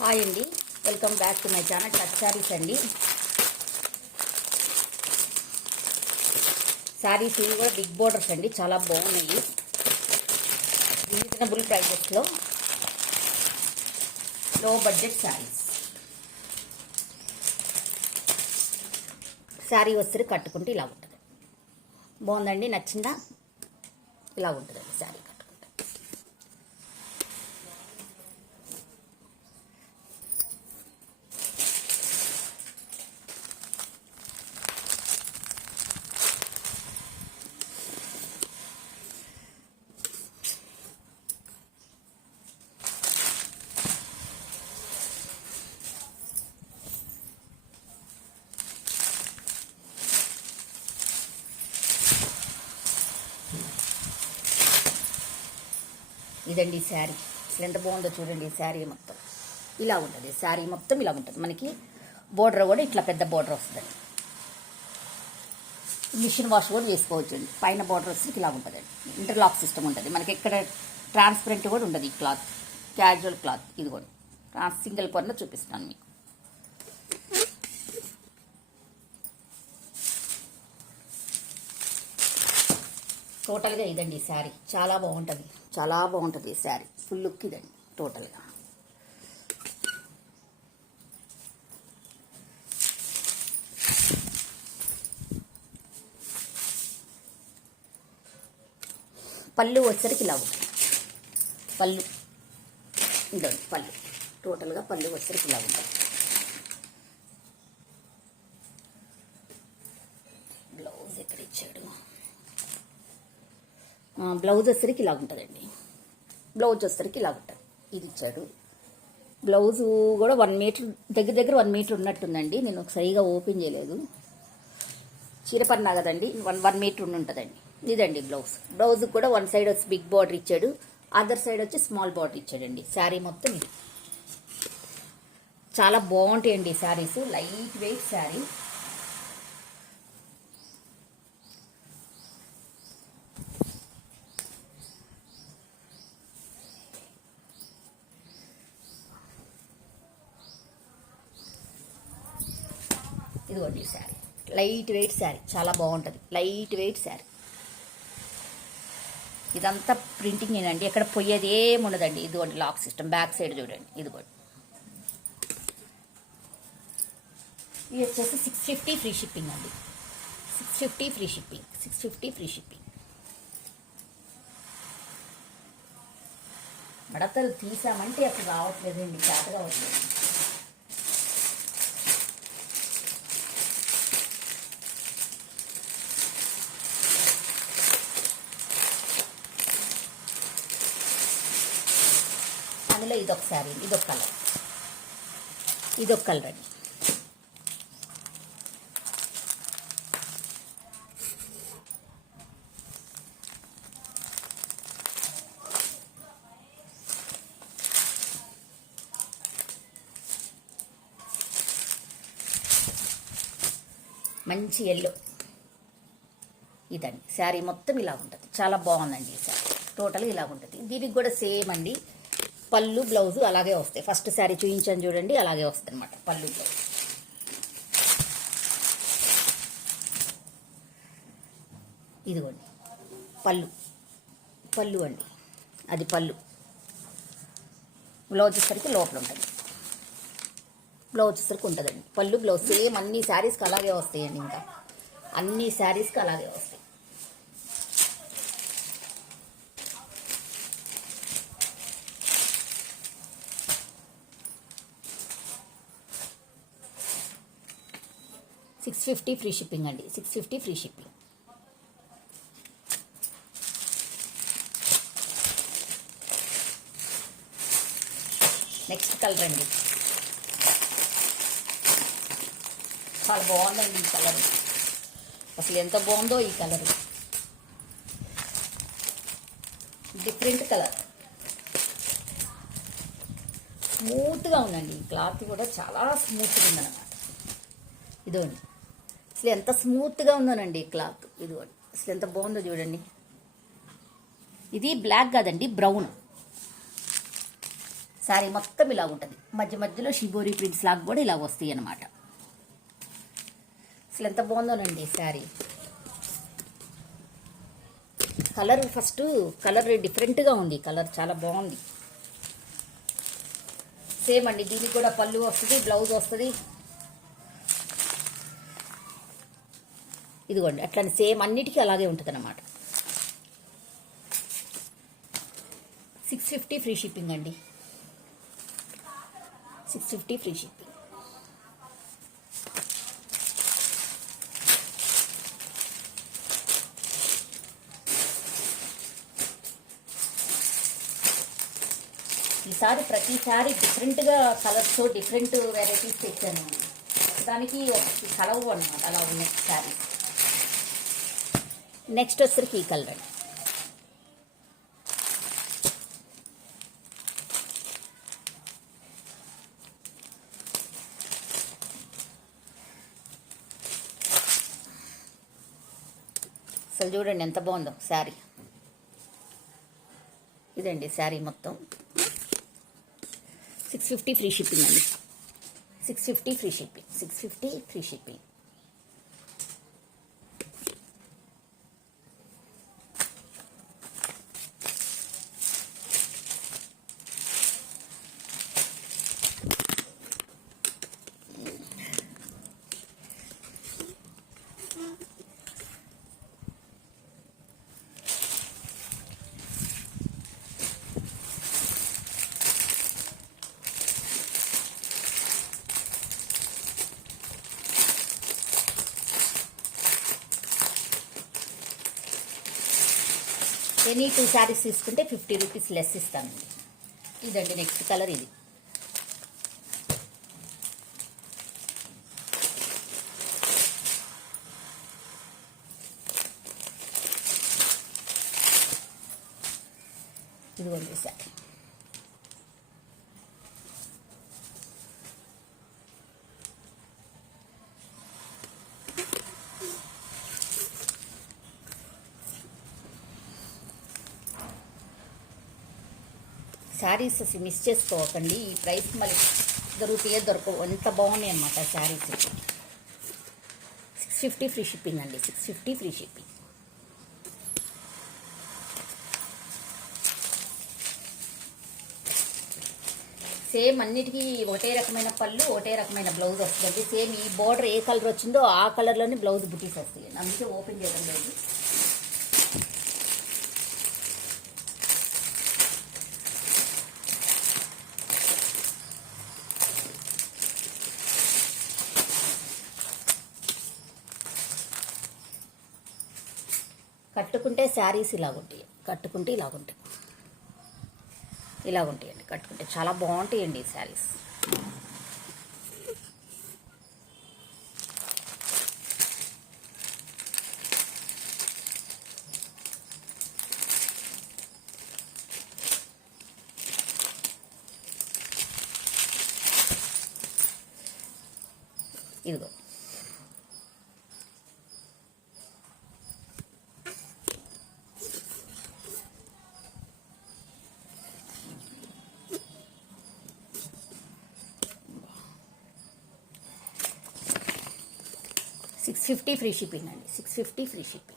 Hi అండి, welcome back to my channel touch saris అండి. శారీస్ కూడా బిగ్ బోర్డర్స్ అండి, చాలా బాగున్నాయి. రీజనబుల్ ప్రైజెస్లో లో బడ్జెట్ శారీస్. శారీ వస్తే కట్టుకుంటే ఇలా ఉంటుంది. బాగుందండి, నచ్చిందా? ఇలా ఉంటుందండి శారీ కట్టుకుంటే. ఇదండి శారీ. అసలు ఎంత బాగుందో చూడండి. శారీ మొత్తం ఇలా ఉంటుంది. శారీ మొత్తం ఇలా ఉంటుంది. మనకి బోర్డర్ కూడా ఇట్లా పెద్ద బోర్డర్ వస్తుందండి. మిషన్ వాష్ కూడా చేసుకోవచ్చు అండి. పైన బోర్డర్ వస్తే ఇలా ఉంటుందండి. ఇంటర్లాక్ సిస్టమ్ ఉంటుంది. మనకి ఎక్కడ ట్రాన్స్పరెంట్ కూడా ఉండదు. ఈ క్లాత్ క్యాజువల్ క్లాత్. ఇది కూడా సింగిల్ పొరలో చూపిస్తాను మీకు. టోటల్గా ఇదండి శారీ. చాలా బాగుంటుంది, చాలా బాగుంటుంది శారీ. ఫుల్ లుక్ ఇదండి టోటల్గా. పళ్ళు వచ్చరికి ఇలా ఉంటుంది. పళ్ళు ఇదండి పళ్ళు. టోటల్గా పళ్ళు వచ్చరికి ఇలా ఉంటుంది. బ్లౌజ్ ఎక్కడ ఇచ్చాడు? బ్లౌజ్ వచ్చరికి ఇలా ఉంటుందండి. బ్లౌజ్ వచ్చరికి ఇలా ఉంటుంది. ఇది ఇచ్చాడు. బ్లౌజు కూడా 1 మీటర్ దగ్గర 1 మీటర్ ఉన్నట్టుందండి. నేను సరిగా ఓపెన్ చేయలేదు. చీరపన్నా కదండి, 1 మీటర్ ఉంటుందండి. ఇదండి బ్లౌజ్. బ్లౌజ్ కూడా 1 సైడ్ వచ్చి బిగ్ బార్డర్ ఇచ్చాడు, అదర్ సైడ్ వచ్చి స్మాల్ బార్డర్ ఇచ్చాడండి. శారీ మొత్తం ఇది. చాలా బాగుంటాయండి శారీస్. Light weight sari. ఇదిగోండి శారీ. లైట్ వెయిట్ శారీ, చాలా బాగుంటుంది. Light weight sari. ఇదంతా ప్రింటింగ్ ఏనండి, ఎక్కడ పోయేది ఏముండదండి. ఇదిగోండి లాక్ సిస్టమ్. బ్యాక్ సైడ్ చూడండి. ఇదిగోండి. ఇది వచ్చేసి 650 ఫ్రీ షిప్పింగ్ అండి. 650 ఫ్రీ షిప్పింగ్. 650 free shipping. మడతలు తీసామంటే అసలు రావట్లేదండి, చేతగా అవుతుంది. అందులో ఇదొక శారీ, ఇదొక కలర్, ఇదొక కలర్ అండి. మంచి ఎల్లో. ఇదండి శారీ మొత్తం ఇలా ఉంటుంది. చాలా బాగుందండి ఈ శారీ. టోటల్ ఇలా ఉంటుంది. దీనికి కూడా సేమ్ అండి. పళ్ళు బ్లౌజు అలాగే వస్తాయి. ఫస్ట్ శారీ చూపించాను చూడండి, అలాగే వస్తాయి అనమాట పళ్ళు బ్లౌజ్. ఇదిగోండి పళ్ళు. పళ్ళు అండి, అది పళ్ళు. బ్లౌజ్ వచ్చేసరికి లోపల ఉంటుంది. బ్లౌజ్ వచ్చేసరికి ఉంటుందండి. పళ్ళు బ్లౌజ్ సేమ్ అన్ని శారీస్కి అలాగే వస్తాయండి. ఇంకా అన్ని శారీస్కి అలాగే వస్తాయి. $650 ఫ్రీ షిప్పింగ్ అండి. 650 ఫ్రీ షిప్పింగ్. నెక్స్ట్ కలర్ అండి. చాలా బాగుందండి ఈ కలర్. అసలు ఎంత బాగుందో ఈ కలర్. Different colour. స్మూత్గా ఉందండి. ఈ క్లాత్ కూడా చాలా స్మూత్గా ఉందన్నమాట. ఇదిగోండి అసలు ఎంత స్మూత్గా ఉందోనండి క్లాత్. ఇదిగోండి అసలు ఎంత బాగుందో చూడండి. ఇది బ్లాక్ కాదండి, బ్రౌన్. శారీ మొత్తం ఇలా ఉంటుంది. మధ్య మధ్యలో షిబోరి ప్రింట్స్ లాగా కూడా ఇలా వస్తాయి అన్నమాట. అసలు ఎంత బాగుందోనండి శారీ. కలర్ ఫస్ట్ కలర్ డిఫరెంట్గా ఉంది. కలర్ చాలా బాగుంది. సేమ్ అండి, దీనికి కూడా పళ్ళు వస్తుంది, బ్లౌజ్ వస్తుంది. ఇదిగోండి అట్లానే సేమ్ అన్నిటికీ అలాగే ఉంటుంది అన్నమాట. 650 ఫ్రీ షిప్పింగ్ అండి. 650 ఫ్రీ షిప్పింగ్. ఈసారి ప్రతిసారి డిఫరెంట్గా కలర్స్ డిఫరెంట్ వెరైటీస్ తెచ్చాను. దానికి ఒక కలవు అనమాట, అలా ఉన్నాయి శారీ. నెక్స్ట్ వచ్చరికి ఈ కలర్ అండి. అసలు చూడండి ఎంత బాగుందో శారీ. ఇదండి శారీ మొత్తం. 650 ఫ్రీ షిప్పింగ్ అండి. 650 free shipping. 650 free shipping. Any 2 saris తీసుకుంటే 50 రూపీస్ లెస్ ఇస్తానండి. ఇదండి నెక్స్ట్ కలర్. ఇది ఇదిగోండి శారీ. శారీస్ అసలు మిస్ చేసుకోకండి. ఈ ప్రైస్ మళ్ళీ దొరకవు, ఎంత బాగున్నాయి అన్నమాట శారీస్. 650 ఫ్రీ షిప్పింగ్ అండి. 650 ఫ్రీ షిప్పింగ్. సేమ్ అన్నిటికీ ఒకటే రకమైన పళ్ళు, ఒకటే రకమైన బ్లౌజ్ వస్తుంది. సేమ్ ఈ బార్డర్ ఏ కలర్ వచ్చిందో ఆ కలర్లోనే బ్లౌజ్ బుటీస్ వస్తాయి. అందుకే ఓపెన్ చేయడం లేదు. కట్టుకుంటే శారీస్ ఇలాగుంటాయి, కట్టుకుంటే ఇలాగుంటాయి, ఇలాగుంటాయండి. కట్టుకుంటే చాలా బాగుంటాయండి ఈ శారీస్. ఇదిగో 650 ఫ్రీ షిప్పింగ్ అండి. 650 ఫ్రీ షిప్పింగ్.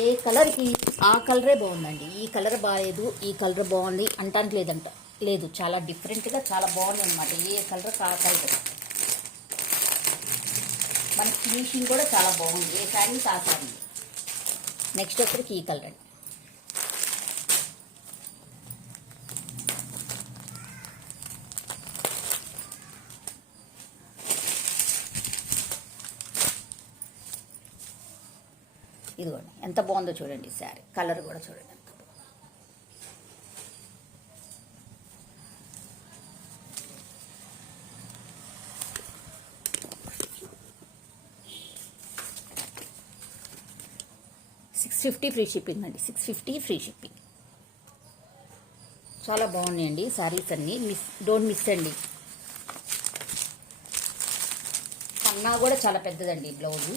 ఏ కలర్కి ఆ కలరే బాగుందండి. ఈ కలర్ బాగాలేదు, ఈ కలర్ బాగుంది అంటానికి లేదంట, లేదు. చాలా డిఫరెంట్గా చాలా బాగుంది అనమాట. ఏ కలర్ ఆ కలర్. మన ఫినిషింగ్ కూడా చాలా బాగుంది. ఏ శారీ ఆ శారీ. నెక్స్ట్ వచ్చరికి ఈ కలర్ అండి. ఇదిగోండి ఎంత బాగుందో చూడండి శారీ. కలర్ కూడా చూడండి ఎంత బాగుంది. $650 ఫ్రీ షిప్పింగ్ అండి. 650 ఫ్రీ షిప్పింగ్. చాలా బాగున్నాయండి శారీస్ అన్నీ. డోంట్ మిస్ అండి. కన్నా కూడా చాలా పెద్దదండి బ్లౌజు.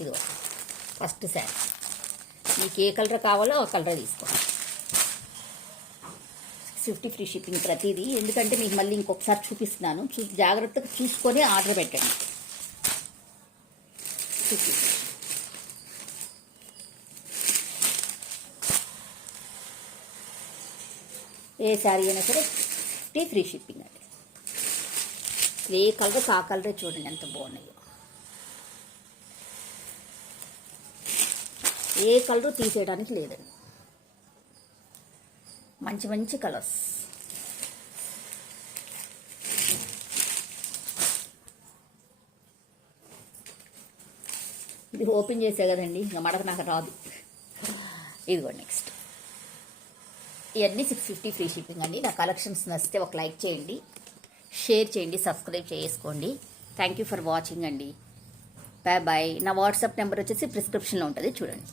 ఇదిగో ఫస్ట్ శారీ. మీకు ఏ కలర్ కావాలో ఆ కలర్ తీసుకోండి. 650 ఫ్రీ షిప్పింగ్ ప్రతిదీ. ఎందుకంటే మీకు మళ్ళీ ఇంకొకసారి చూపిస్తున్నాను, జాగ్రత్తగా చూసుకొని ఆర్డర్ పెట్టండి. ఏ శారీ అయినా సరే 50 ఫ్రీ షిప్పింగ్ అండి. ఏ కలర్ ఆ కలరే చూడండి ఎంత బాగున్నాయో. ఏ కలర్ తీసేయడానికి లేదండి. మంచి మంచి కలర్స్. ఇది ఓపెన్ చేసే కదండి, ఇంకా మడక నాకు రాదు. ఇదిగో నెక్స్ట్. ఇవన్నీ 650 ఫ్రీ షిప్పింగ్ అండి. నా కలెక్షన్స్ నచ్చితే ఒక లైక్ చేయండి, షేర్ చేయండి, సబ్స్క్రైబ్ చేసుకోండి. థ్యాంక్ యూ ఫర్ వాచింగ్ అండి. Bye bye. నా వాట్సాప్ నెంబర్ వచ్చేసి డిస్క్రిప్షన్లో ఉంటుంది చూడండి.